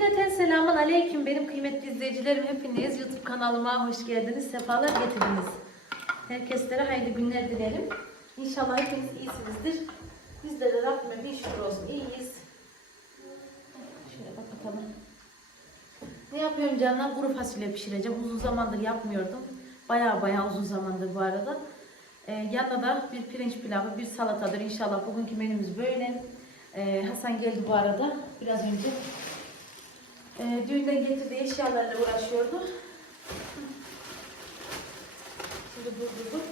Cümleten selamun aleyküm benim kıymetli izleyicilerim hepiniz YouTube kanalıma hoş geldiniz, sefalar getirdiniz. Herkeslere hayırlı günler dilerim. İnşallah hepiniz iyisinizdir. Bizlere de Rabbime bir şükür olsun iyiyiz. Şöyle kapatalım. Ne yapıyorum canlar? Kuru fasulye pişireceğim. Uzun zamandır yapmıyordum. Baya baya uzun zamandır bu arada. Ee, yanına da bir pirinç pilavı, bir salatadır. İnşallah bugünkü menümüz böyle. Ee, Hasan geldi bu arada biraz önce. Ee, düğünden getirdiği eşyalarla uğraşıyordu. Şimdi durdurdum.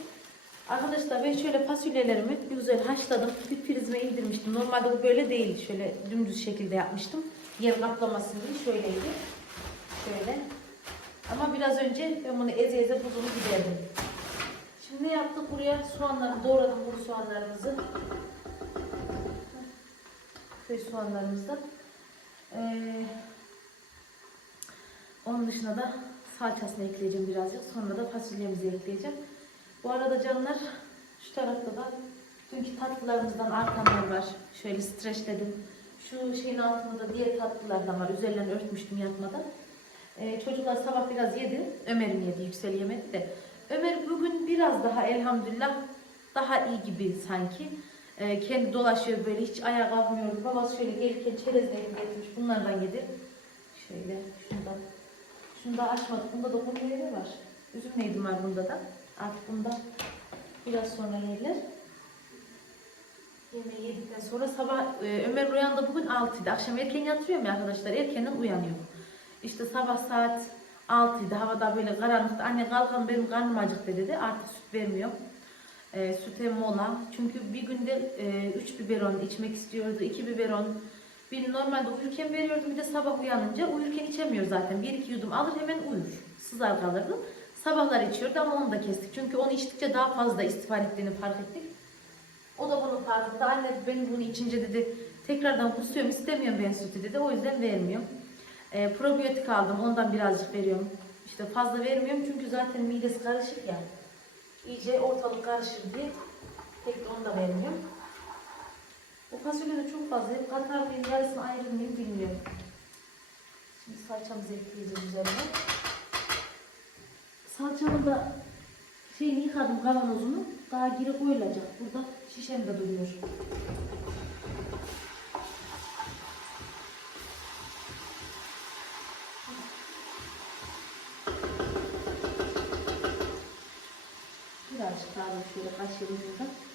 Arkadaşlar ben şöyle fasulyelerimi bir güzel haşladım. Bir prizme indirmiştim. Normalde bu böyle değil. Şöyle dümdüz şekilde yapmıştım. Yer kaplamasın diye şöyleydi. Şöyle. Ama biraz önce ben bunu eze eze buzunu giderdim. Şimdi ne yaptık buraya? Soğanları doğradım kuru soğanlarımızı. Köy soğanlarımızı. Ee, onun dışına da salçasını ekleyeceğim birazcık. Sonra da fasulyemizi ekleyeceğim. Bu arada canlar şu tarafta da dünkü tatlılarımızdan artanlar var. Şöyle streçledim. Şu şeyin altında da diğer tatlılardan var. Üzerlerini örtmüştüm yatmadan. Ee, çocuklar sabah biraz yedi. Ömer'in yedi. Yüksel yemedi de. Ömer bugün biraz daha elhamdülillah daha iyi gibi sanki. Ee, kendi dolaşıyor böyle hiç ayağa kalkmıyor. Babası şöyle gelirken çerezlerini getirmiş. Bunlardan yedi. Şöyle şundan. Şunu da açmadık. Bunda da kumları var. Üzüm neydi var bunda da. Artık bunda biraz sonra yerler. Yemeği yedikten sonra sabah e, Ömer uyandı bugün 6'ydı. Akşam erken yatıyorum ya arkadaşlar. Erkenden uyanıyor. İşte sabah saat 6'ydı. Havada böyle karanlıktı. Anne kalkan benim karnım acıktı dedi. Artık süt vermiyorum. E, süte mola. Çünkü bir günde 3 e, biberon içmek istiyordu. 2 biberon. Bir normalde uyurken veriyordum. Bir de sabah uyanınca uyurken içemiyor zaten. Bir iki yudum alır hemen uyur. Sızar kalırdı. Sabahlar içiyordu ama onu da kestik. Çünkü onu içtikçe daha fazla istifade ettiğini fark ettik. O da bunun farkında. Anne ben bunu içince dedi tekrardan kusuyorum istemiyorum ben sütü dedi. O yüzden vermiyorum. E, probiyotik aldım. Ondan birazcık veriyorum. İşte fazla vermiyorum çünkü zaten midesi karışık ya. İyice ortalık karışır diye pek onu da vermiyorum. Bu fasulye de çok fazla. Hep katar mıyım, yarısını ayırır mıyım bilmiyorum. Şimdi salçamızı ekleyeceğiz üzerine. Salçamı da şeyini yıkadım kavanozunu. Daha geri koyulacak. Burada şişem de duruyor. Birazcık daha da şöyle kaşığımızda.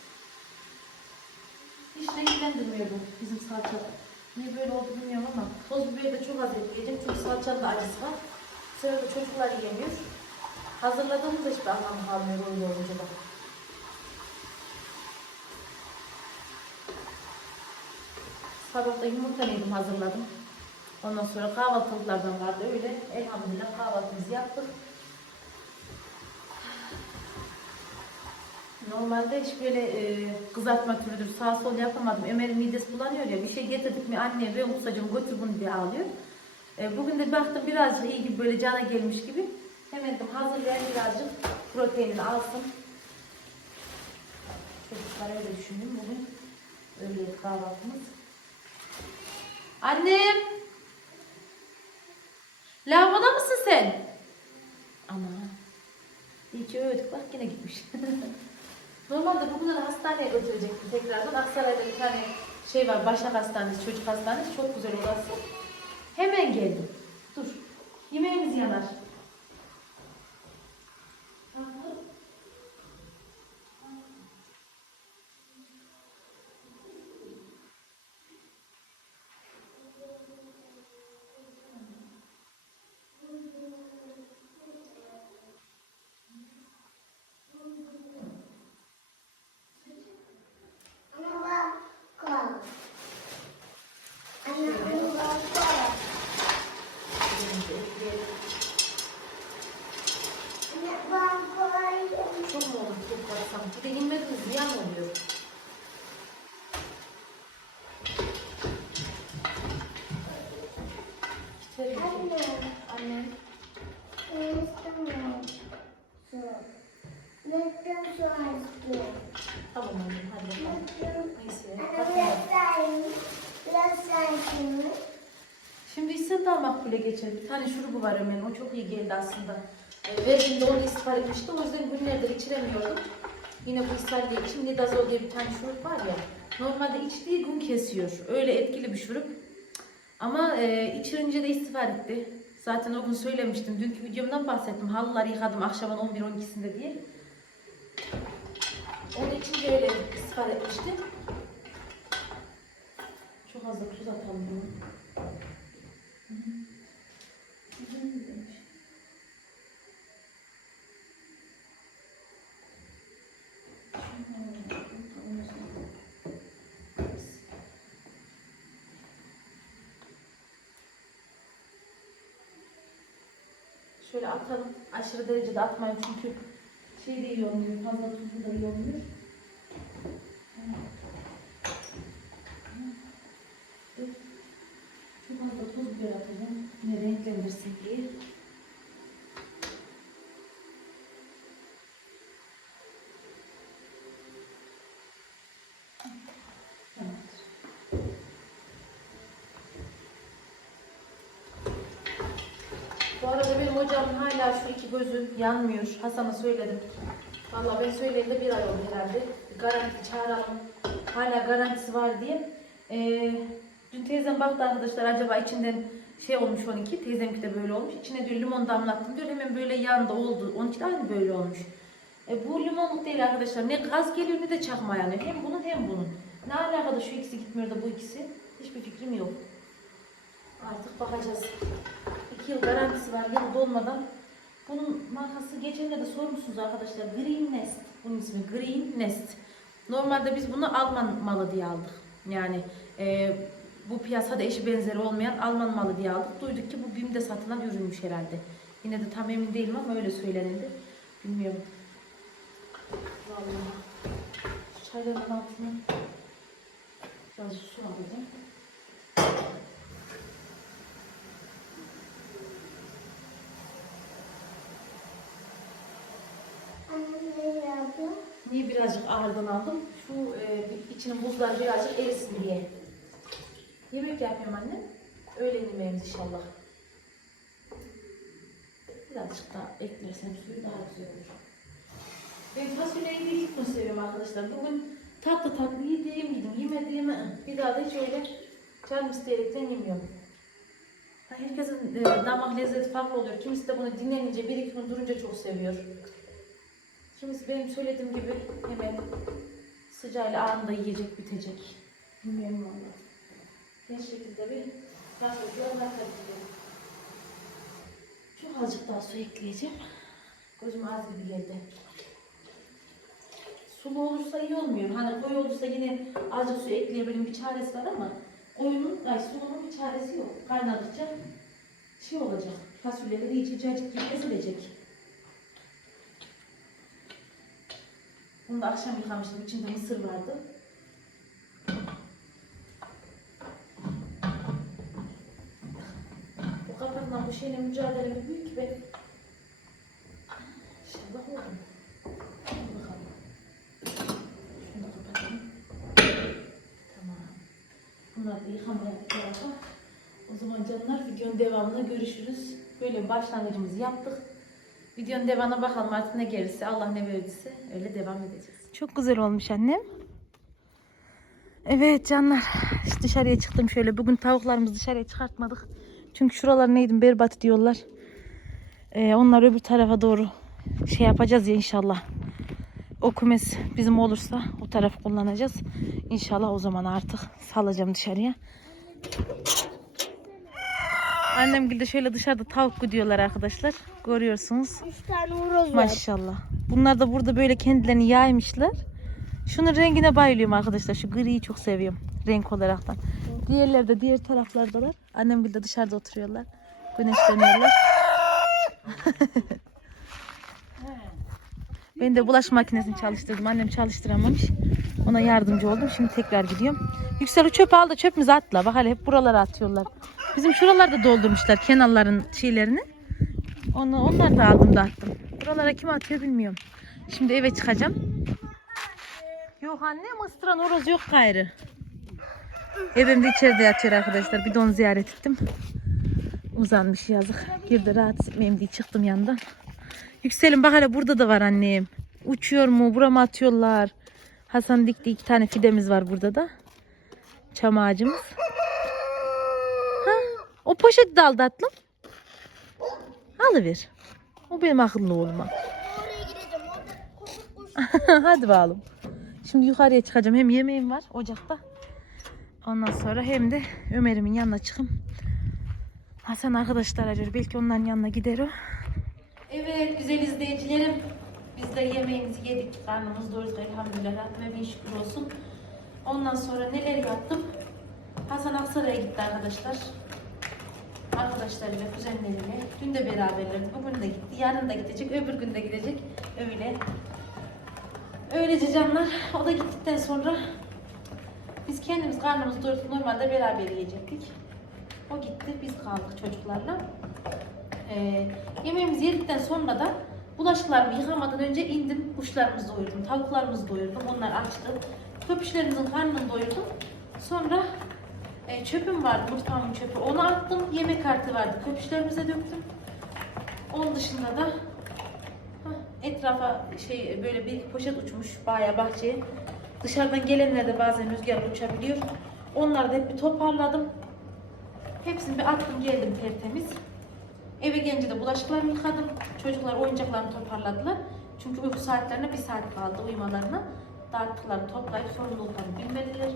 Hiç renklendirmiyor bu bizim salça. Niye böyle oldu bilmiyorum ama toz biberi de çok az ekleyeceğim çünkü salçanın da acısı var. De çocuklar yiyemiyor. Hazırladığımda hiçbir anlamı kalmıyor öyle olunca da. Sabah da yumurta yedim hazırladım. Ondan sonra kahvaltılıklardan vardı öyle. Elhamdülillah kahvaltımızı yaptık. Normalde hiç böyle e, kızartma türüdür sağ sol yapamadım. Ömer'in midesi bulanıyor ya bir şey getirdik mi anne ve Musacığım götür bunu diye ağlıyor. E, bugün de baktım birazcık iyi gibi böyle cana gelmiş gibi. Hemen dedim hazırlayayım birazcık proteinini alsın. Çocuklara öyle düşündüm bugün. Öyle kahvaltımız. Annem! Lavaboda mısın sen? Ama iyi ki övdük bak yine gitmiş. Normalde bugünleri hastaneye götürecektim tekrardan. Aksaray'da bir tane şey var, Başak Hastanesi, çocuk hastanesi. Çok güzel orası. Hemen geldim. Dur. Yemeğimiz yanar. Çok mu olur çok katsam? Bir de inmediniz ziyan oluyor. İçeri gir. Annem. Tamam annem hadi bakalım. Neyse. Şimdi ise daha makbule geçer. Bir tane şurubu var Ömer'in. O çok iyi geldi aslında. E, verdiğimde onu istifade etmişti. O yüzden günlerdir içiremiyordum. Yine bu istifade için Nidazol diye bir tane şurup var ya. Normalde içtiği gün kesiyor. Öyle etkili bir şurup. Ama e, içirince de istiğfar etti. Zaten o gün söylemiştim. Dünkü videomdan bahsettim. Halıları yıkadım akşamın 11-12'sinde diye. Onun için de öyle istiğfar etmişti. Çok az da tuz atalım bunu. Hı hı. Şöyle atalım. Aşırı derecede atmayın çünkü şey de iyi olmuyor. Fazla tuzlu da iyi olmuyor. Çok fazla tuz biber atacağım. Yine renklendirsin diye. Bu arada benim ocağımın hala şu iki gözü yanmıyor. Hasan'a söyledim. Vallahi ben söyleyeli bir ay oldu herhalde. Garanti çağıralım. Hala garantisi var diye. Ee, dün teyzem baktı arkadaşlar acaba içinden şey olmuş 12. Teyzemki de böyle olmuş. İçine diyor limon damlattım diyor. Hemen böyle yandı oldu. Onunki de aynı böyle olmuş. E, bu limonluk değil arkadaşlar. Ne gaz geliyor ne de çakma yani. Hem bunun hem bunun. Ne alakada şu ikisi gitmiyor da bu ikisi? Hiçbir fikrim yok. Artık bakacağız. 2 yıl garantisi var yıl dolmadan. Bunun markası geçen de sormuşsunuz arkadaşlar. Green Nest. Bunun ismi Green Nest. Normalde biz bunu Alman malı diye aldık. Yani e, bu piyasada eşi benzeri olmayan Alman malı diye aldık. Duyduk ki bu BİM'de satılan ürünmüş herhalde. Yine de tam emin değilim ama öyle söylenildi. Bilmiyorum. Vallahi. Çayların altına biraz su alacağım. Niye birazcık ağırdan aldım? Şu e, içinin buzları birazcık erisin diye. Yemek yapıyorum anne. Öğlen yemeğimiz inşallah. Birazcık daha eklersem suyu daha güzel olur. Ben fasulyeyi de ilk seviyorum arkadaşlar. Bugün tatlı tatlı yediğim yedim. Yemediğimi bir daha da hiç öyle canım isteyerekten yemiyorum. Herkesin e, damak lezzeti farklı oluyor. Kimisi de bunu dinlenince, bir iki gün durunca çok seviyor. Kimisi benim söylediğim gibi hemen sıcağıyla anında yiyecek, bitecek. Bilmiyorum vallahi. 8'de bir rastlıkla bırakabilirim. Çok azıcık daha su ekleyeceğim. Gözüm az gibi geldi. Sulu olursa iyi olmuyor. Hani koyu olursa yine azıcık su ekleyebilirim. Bir çaresi var ama koyunun, ay sulunun bir çaresi yok. Kaynadıkça şey olacak. Fasulyeleri iyice cacık gibi ezilecek. Bunu da akşam yıkamıştım. İçinde mısır vardı. Kapakla bu şeyle mücadelemi büyük ki ben İnşallah olur. Bakalım. Şunu kapatalım. Tamam. Bunları da yıkamaya tarafa. O zaman canlar videonun devamında görüşürüz. Böyle başlangıcımızı yaptık. Videonun devamına bakalım artık ne gelirse Allah ne verirse öyle devam edeceğiz. Çok güzel olmuş annem. Evet canlar işte dışarıya çıktım şöyle. Bugün tavuklarımızı dışarıya çıkartmadık. Çünkü şuralar neydi berbat diyorlar. Ee, onlar öbür tarafa doğru şey yapacağız ya inşallah. O kümes bizim olursa o tarafı kullanacağız. İnşallah o zaman artık salacağım dışarıya. Annem de şöyle dışarıda tavuk gidiyorlar arkadaşlar. Görüyorsunuz. Üç tane horoz var. Maşallah. Bunlar da burada böyle kendilerini yaymışlar. Şunun rengine bayılıyorum arkadaşlar. Şu griyi çok seviyorum. Renk olaraktan. Diğerleri de diğer taraflardalar. Annem de dışarıda oturuyorlar. Güneşleniyorlar. ben de bulaşık makinesini çalıştırdım. Annem çalıştıramamış. Ona yardımcı oldum. Şimdi tekrar gidiyorum. Yüksel çöp al da çöpümüzü atla. Bak hele hep buralara atıyorlar. Bizim şuralarda doldurmuşlar kenarların şeylerini. Onu, onlar da aldım da attım. Buralara kim atıyor bilmiyorum. Şimdi eve çıkacağım. Yok anne mıstıran horoz yok gayrı. Evim de içeride yatıyor arkadaşlar. Bir de onu ziyaret ettim. Uzanmış yazık. Girdi rahatsız etmeyeyim diye çıktım yandan. Yükselin bak hele burada da var annem. Uçuyor mu? Burama atıyorlar. Hasan dikti iki tane fidemiz var burada da. Çam ağacımız. Ha, o poşeti de al tatlım. Alıver. O benim akıllı oğluma. Hadi bakalım. Şimdi yukarıya çıkacağım. Hem yemeğim var ocakta. Ondan sonra hem de Ömer'imin yanına çıkım. Hasan arkadaşlar arıyor. Belki onların yanına gider o. Evet güzel izleyicilerim. Biz de yemeğimizi yedik. Karnımız doyurduk elhamdülillah. Rabbime bin şükür olsun. Ondan sonra neler yaptım? Hasan Aksaray'a gitti arkadaşlar. Arkadaşlarıyla, kuzenleriyle. Dün de beraberlerdi. Bugün de gitti. Yarın da gidecek. Öbür gün de gidecek. Öyle. Öylece canlar. O da gittikten sonra biz kendimiz karnımızı doyurduk. Normalde beraber yiyecektik. O gitti. Biz kaldık çocuklarla. Ee, yemeğimizi yedikten sonra da bulaşıklarımı yıkamadan önce indim. Kuşlarımızı doyurdum. Tavuklarımızı doyurdum. Onlar açtı. Köpüşlerimizin karnını doyurdum. Sonra e, çöpüm vardı. Mutfağımın çöpü. Onu attım. Yemek kartı vardı. Köpüşlerimize döktüm. Onun dışında da Hah, Etrafa şey böyle bir poşet uçmuş bayağı bahçeye. Dışarıdan gelenler de bazen rüzgar uçabiliyor. Onları da hep bir toparladım. Hepsini bir attım geldim tertemiz. Eve gelince de bulaşıklarımı yıkadım. Çocuklar oyuncaklarını toparladılar. Çünkü uyku saatlerine bir saat kaldı uyumalarına. Dağıttıklarını toplayıp sorumluluklarını bilmediler.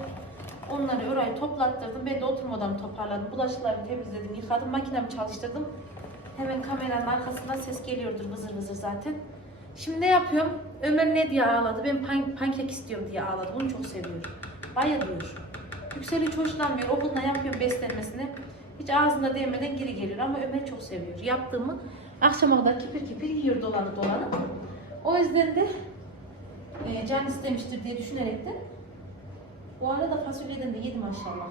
Onları orayı toplattırdım. Ben de oturma odamı toparladım. Bulaşıklarımı temizledim, yıkadım. Makinemi çalıştırdım. Hemen kameranın arkasından ses geliyordur vızır vızır zaten. Şimdi ne yapıyorum? Ömer ne diye ağladı? Ben pan- pankek istiyorum diye ağladı. Onu çok seviyorum. Bayılıyor. Yüksel hiç hoşlanmıyor. Okulda yapıyorum beslenmesini. Hiç ağzında değmeden geri geliyor ama Ömer çok seviyor. Yaptığımı akşama kadar kipir kipir yiyor dolanı dolanı. O yüzden de e, can istemiştir diye düşünerek de bu arada fasulyeden de yedim maşallah.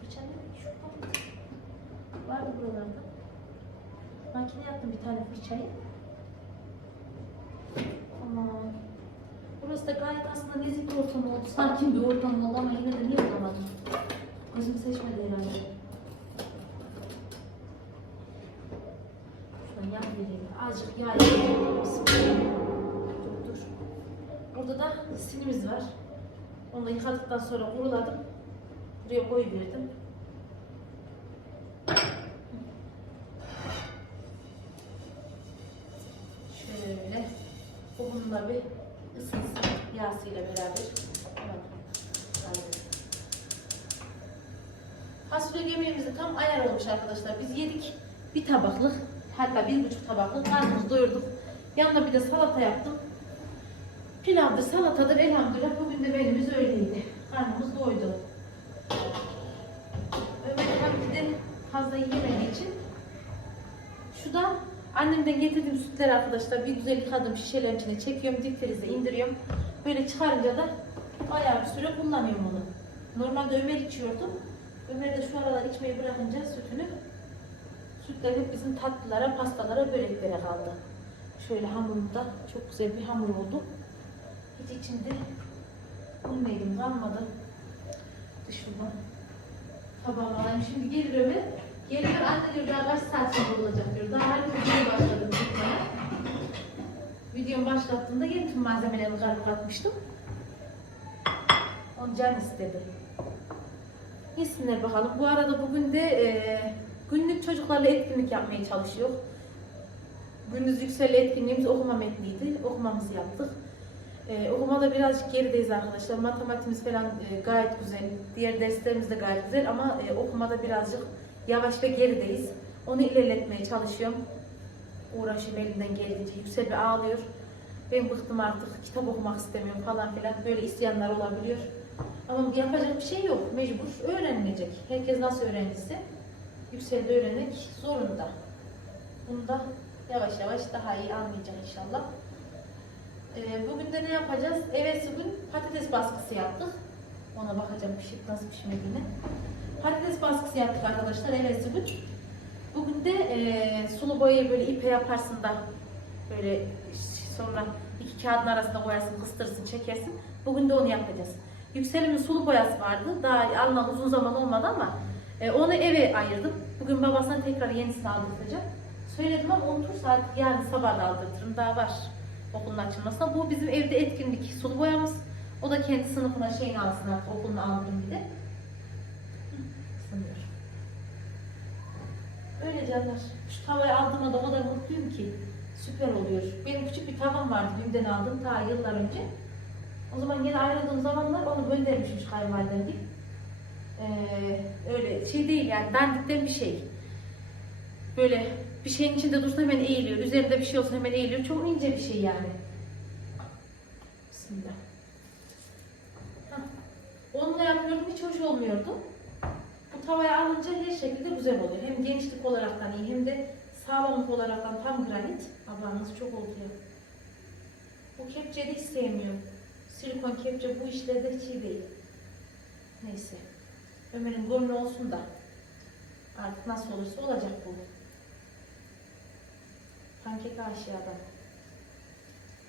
Fırçam yok, şurada. Vardı buralarda. Makine yaptım bir tane fırçayı. Burası da gayet aslında nezih bir ortam oldu. Sakin bir ortam oldu ama yine de niye bulamadım? Gözüm seçmedi herhalde. Şuradan yağ vereyim. Azıcık yağ ekleyelim. Dur dur. Burada da sinimiz var. Onu da yıkadıktan sonra kuruladım. Buraya koyuverdim. Şöyle bununla bir ısınsın yağsıyla beraber. Fasulye yemeğimiz de tam ayar olmuş arkadaşlar. Biz yedik bir tabaklık hatta bir buçuk tabaklık karnımızı doyurduk. Yanına bir de salata yaptım. Pilavdır, salatadır elhamdülillah. Bugün de menümüz öyleydi. Karnımız doydu. Ömer tabii ki de fazla yiyemediği için şu da annemden getirdiğim sütleri arkadaşlar bir güzel yıkadım şişelerin içine çekiyorum dip frize indiriyorum. Böyle çıkarınca da bayağı bir süre kullanıyorum onu. Normalde Ömer içiyordu. Ömer de şu aralar içmeyi bırakınca sütünü sütler hep bizim tatlılara, pastalara, böreklere kaldı. Şöyle hamurunda çok güzel bir hamur oldu. Hiç içinde un kalmadı. Dışından tabağıma alayım. Şimdi gelir Ömer. Geliyor anne diyor daha kaç saat olacak diyor. Daha harika video başladım tutmaya. Videomu başlattığımda yeni tüm malzemelerimi karıp katmıştım. Onu can istedi. Yesinler bakalım. Bu arada bugün de e, günlük çocuklarla etkinlik yapmaya çalışıyor. Gündüz yüksel etkinliğimiz okuma metniydi. Okumamızı yaptık. Ee, okumada birazcık gerideyiz arkadaşlar. Matematiğimiz falan e, gayet güzel. Diğer derslerimiz de gayet güzel ama e, okumada birazcık yavaş ve gerideyiz. Onu ilerletmeye çalışıyorum. Uğraşıyorum elimden geldiğince. Yüksel bir ağlıyor. Ben bıktım artık. Kitap okumak istemiyorum falan filan. Böyle isteyenler olabiliyor. Ama yapacak bir şey yok. Mecbur öğrenilecek. Herkes nasıl öğrenirse Yüksel de öğrenmek zorunda. Bunu da yavaş yavaş daha iyi anlayacak inşallah. Ee, bugün de ne yapacağız? Evet bugün patates baskısı yaptık. Ona bakacağım pişip nasıl pişmediğine. Patates baskısı yaptık arkadaşlar. Evet bugün. Bugün de e, sulu boyayı böyle ipe yaparsın da böyle sonra iki kağıdın arasında koyarsın, kıstırırsın, çekersin. Bugün de onu yapacağız. Yükselimin sulu boyası vardı. Daha alınan uzun zaman olmadı ama E, onu eve ayırdım. Bugün babasına tekrar yenisini aldırtacağım. Söyledim ama unutursa artık yarın sabah da aldırtırım. Daha var okulun açılmasına. Bu bizim evde etkinlik sulu boyamız. O da kendi sınıfına şeyini alsın artık okulunu aldırım bir de. Hı, Isınıyor. Öyle canlar. Şu tavayı aldığıma da o kadar mutluyum ki. Süper oluyor. Benim küçük bir tavam vardı. Düğünden aldım ta yıllar önce. O zaman yine ayrıldığım zamanlar onu göndermişmiş kayınvalidem gibi. Ee, öyle şey değil yani dandikten bir şey. Böyle bir şeyin içinde dursa hemen eğiliyor. Üzerinde bir şey olsun hemen eğiliyor. Çok ince bir şey yani. Bismillah. Onunla yapıyordum hiç hoş olmuyordu. Tavaya alınca her şekilde güzel oluyor. Hem genişlik olaraktan iyi hem de sağlamlık olaraktan tam granit. Ablanız çok oldu ya. Bu kepçeyi de hiç sevmiyorum. Silikon kepçe bu işlerde hiç iyi değil. Neyse. Ömer'in gönlü olsun da. Artık nasıl olursa olacak bu. Pankek aşağıda.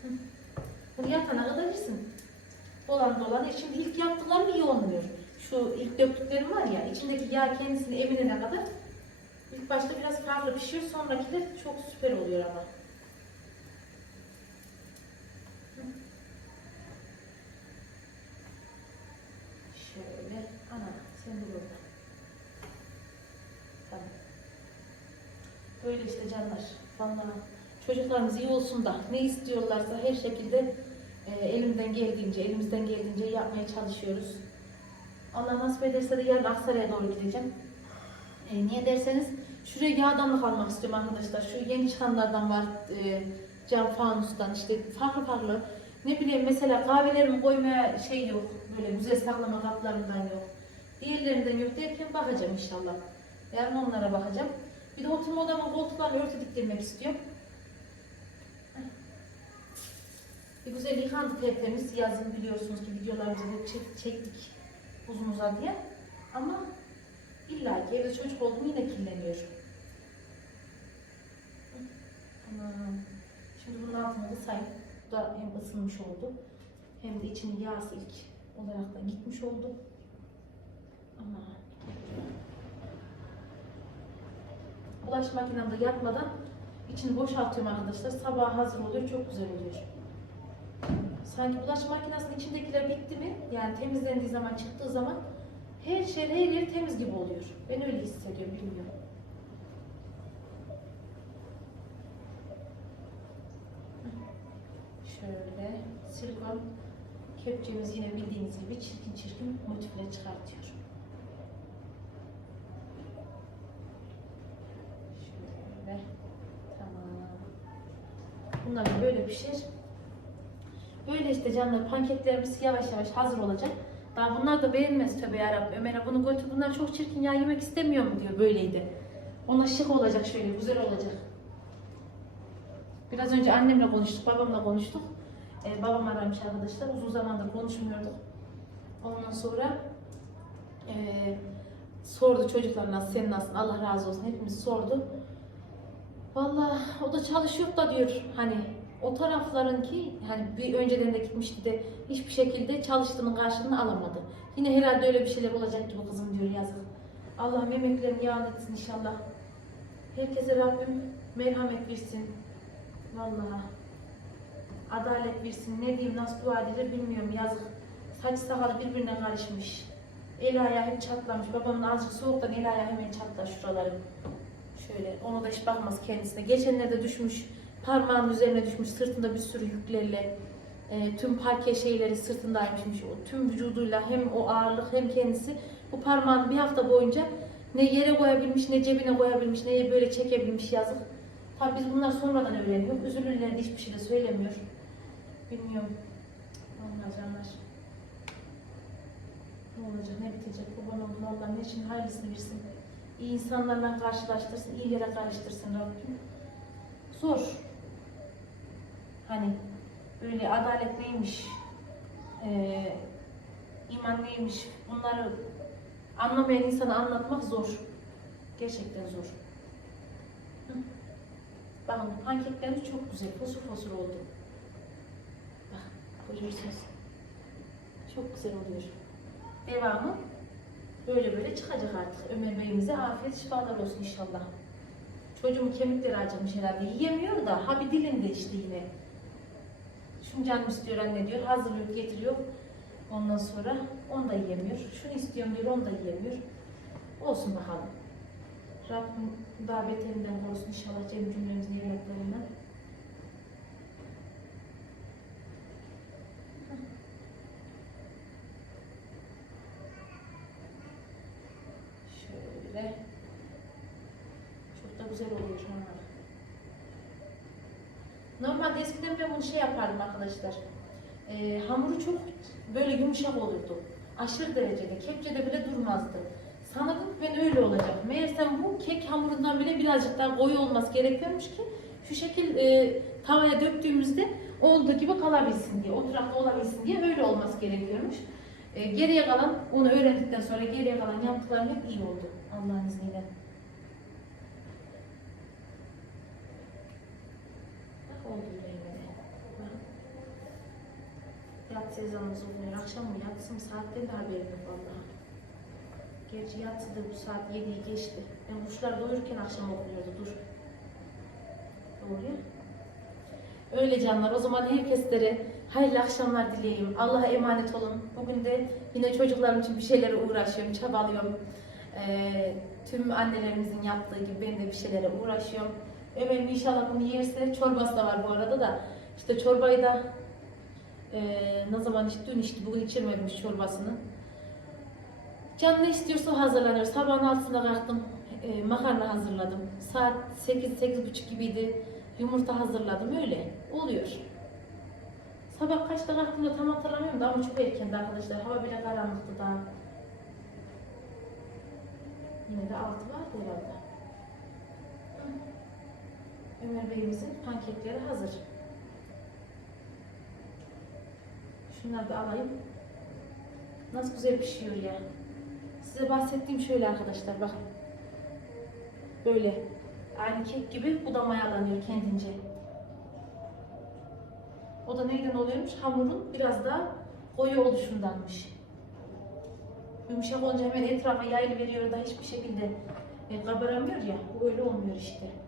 Hı. Bunu yatana kadar yersin. Dolan dolan. E şimdi ilk yaptıklarım iyi olmuyor. Şu ilk döktüklerim var ya, içindeki yağ kendisini emine kadar ilk başta biraz farklı pişiyor, sonrakiler çok süper oluyor ama. Şöyle, ana sen de burada. Tamam. Böyle işte canlar. Vallahi çocuklarımız iyi olsun da ne istiyorlarsa her şekilde e, elimden geldiğince, elimizden geldiğince yapmaya çalışıyoruz. Allah nasip ederse de yarın Aksaray'a doğru gideceğim. E, niye derseniz şuraya yağdanlık almak istiyorum arkadaşlar. Şu yeni çıkanlardan var. E, cam fanustan işte farklı farklı. Ne bileyim mesela kahvelerimi koymaya şey yok. Böyle güzel saklama kaplarından yok. Diğerlerinden yok derken bakacağım inşallah. Yarın onlara bakacağım. Bir de oturma odama koltuklarını örtü diktirmek istiyorum. Bir güzel yıkandı tertemiz. Yazın biliyorsunuz ki videolarımızı hep çek- çektik uzun uzadıya. Ama illa ki evde çocuk oldum yine kirleniyor. Tamam. Şimdi bunun altını da sayayım. Bu da hem ısınmış oldu. Hem de içinin yağsı ilk olarak da gitmiş oldu. Ama Bulaş makinemde yatmadan içini boşaltıyorum arkadaşlar. Sabah hazır oluyor. Çok güzel oluyor. Sanki bulaşık makinesinin içindekiler bitti mi? Yani temizlendiği zaman, çıktığı zaman her şey, her yer temiz gibi oluyor. Ben öyle hissediyorum, bilmiyorum. Şöyle silikon kepçemiz yine bildiğiniz gibi çirkin çirkin motifle çıkartıyor. Şöyle. Tamam. Bunları böyle pişir. Böyle işte canlar pankeklerimiz yavaş yavaş hazır olacak. Daha bunlar da beğenmez tabii yarabbim. Ömer'e bunu götür bunlar çok çirkin ya yemek istemiyor mu diyor böyleydi. Ona şık olacak şöyle güzel olacak. Biraz önce annemle konuştuk, babamla konuştuk. Ee, babam aramış arkadaşlar. Uzun zamandır konuşmuyorduk. Ondan sonra ee, sordu çocuklar nasıl, sen nasılsın, Allah razı olsun. Hepimiz sordu. Vallahi o da çalışıyor da diyor hani o tarafların ki hani bir önceden de gitmişti de hiçbir şekilde çalıştığının karşılığını alamadı. Yine herhalde öyle bir şeyler olacak gibi kızım diyor yazık. Allah emeklerini yağın etsin inşallah. Herkese Rabbim merhamet versin. Vallahi adalet versin. Ne diyeyim nasıl dua edilir bilmiyorum yazık. Saç sakalı birbirine karışmış. El ayağı hep çatlamış. Babamın azıcık soğuktan el ayağı hemen çatlar şuraları. Şöyle onu da hiç bakmaz kendisine. Geçenlerde düşmüş parmağının üzerine düşmüş sırtında bir sürü yüklerle e, tüm parke şeyleri sırtındaymış o tüm vücuduyla hem o ağırlık hem kendisi bu parmağını bir hafta boyunca ne yere koyabilmiş ne cebine koyabilmiş ne böyle çekebilmiş yazık. Tabi biz bunlar sonradan öğreniyoruz. Üzülürler hiçbir şey de söylemiyor. Bilmiyorum. Allah canlar. Ne olacak ne bitecek kurban oldum Allah ne için hayırlısını versin. İyi insanlarla karşılaştırsın, iyilere karıştırsın Rabbim. Zor. Hani böyle adalet neymiş, eee iman neymiş bunları anlamayan insana anlatmak zor. Gerçekten zor. Hı. Bakın pankeklerimiz çok güzel, fosur fosur oldu. Bak, görüyorsunuz. Çok güzel oluyor. Devamı Böyle böyle çıkacak artık. Ömer Bey'imize afiyet şifalar olsun inşallah. Çocuğun kemikleri acımış herhalde. Yiyemiyor da ha bir dilinde işte yine. Şunu canım istiyor anne diyor. Hazırlıyor getiriyor. Ondan sonra onu da yiyemiyor. Şunu istiyorum diyor onu da yiyemiyor. Olsun bakalım. Rabbim daha beterinden korusun inşallah Cem cümlemizin evlatlarından. Şöyle. Çok da güzel oluyor şu an. Normalde eskiden ben bunu şey yapardım arkadaşlar. Ee, hamuru çok böyle yumuşak olurdu. Aşırı derecede. Kepçede bile durmazdı. Sanırım ben öyle olacak. Meğersem bu kek hamurundan bile birazcık daha koyu olması gerekiyormuş ki şu şekil e, tavaya döktüğümüzde olduğu gibi kalabilsin diye, oturaklı olabilsin diye öyle olması gerekiyormuş. E, geriye kalan, onu öğrendikten sonra geriye kalan yaptıklarım hep iyi oldu Allah'ın izniyle. Bak oldu yüreğime. Bak. Ezanımız oluyor. Akşam mı yatsı mı saatten de haberim yok vallahi. Gerçi yatsı da bu saat 7'yi geçti. Ben kuşlar doyururken akşam okunuyordu. Dur. Doğru ya. Öyle canlar. O zaman herkeslere hayırlı akşamlar dileyeyim. Allah'a emanet olun. Bugün de yine çocuklarım için bir şeylere uğraşıyorum, çabalıyorum. Ee, tüm annelerimizin yaptığı gibi ben de bir şeylere uğraşıyorum. Ömer'im inşallah bunu yerse çorbası da var bu arada da. İşte çorbayı da ee, ne zaman içti? Dün içti. Bugün içirmemiş çorbasını. Can ne istiyorsa hazırlanıyor. Sabahın altısında kalktım. e, makarna hazırladım. Saat 8-8.30 gibiydi. Yumurta hazırladım. Öyle oluyor. Sabah kaçta kalktığımda tam hatırlamıyorum da ama çok erkendi arkadaşlar. Hava bile karanlıktı daha. Yine de altı vardı herhalde. Ömer Bey'imizin pankekleri hazır. Şunları da alayım. Nasıl güzel pişiyor ya. Size bahsettiğim şöyle arkadaşlar bakın. Böyle. Aynı kek gibi bu da mayalanıyor kendince. O da neyden oluyormuş? Hamurun biraz daha koyu oluşundanmış. Yumuşak olunca hemen etrafa yayılı veriyor da hiçbir şekilde e, kabaramıyor ya. Bu öyle olmuyor işte.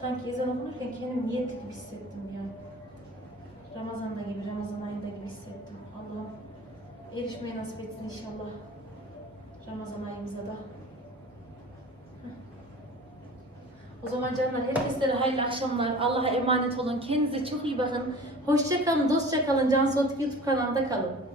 Sanki ezan okunurken kendimi niyetli gibi hissettim ya. Ramazan'da gibi, Ramazan ayında gibi hissettim. Allah'ım erişmeyi nasip etsin inşallah. Ramazan ayımıza da. O zaman canlar herkese hayırlı akşamlar. Allah'a emanet olun. Kendinize çok iyi bakın. Hoşça kalın, dostça kalın. Cansu Otik YouTube kanalında kalın.